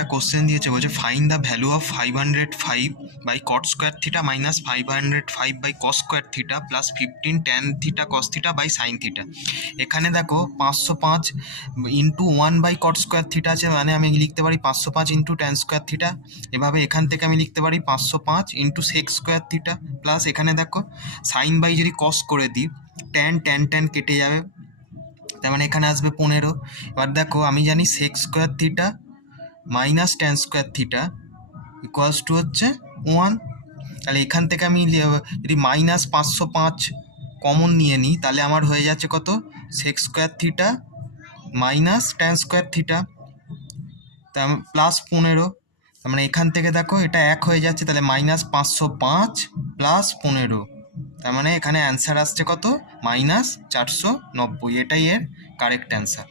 একটা কোশ্চেন দিয়েছে, বলছে find the value of 505 by cot square theta minus 505 by cos square theta plus 15 tan theta cos theta by sine theta. এখানে দেখো 505 into 1 by cot square theta আছে, মানে আমি লিখতে পারি 505 ইন্টু ট্যান স্কোয়ার থিটা। এভাবে এখান থেকে আমি লিখতে পারি 505 into sec square theta plus এখানে দেখো সাইন বাই যদি কস করে দিই ট্যান ট্যান ট্যান কেটে যাবে, তার মানে এখানে আসবে 15। এবার দেখো আমি জানি sec square theta minus tan square theta equals to হচ্ছে 1। তাহলে এখান থেকে আমি যদি মাইনাস 505 কমন নিয়ে নিই তাহলে আমার হয়ে যাচ্ছে কত, sec square theta minus tan square theta তা প্লাস 15। তার মানে এখান থেকে দেখো এটা 1 হয়ে যাচ্ছে, তাহলে মাইনাস 505 প্লাস 15, তার মানে এখানে অ্যান্সার আসছে কত, -490। এটাই এর কারেক্ট অ্যান্সার।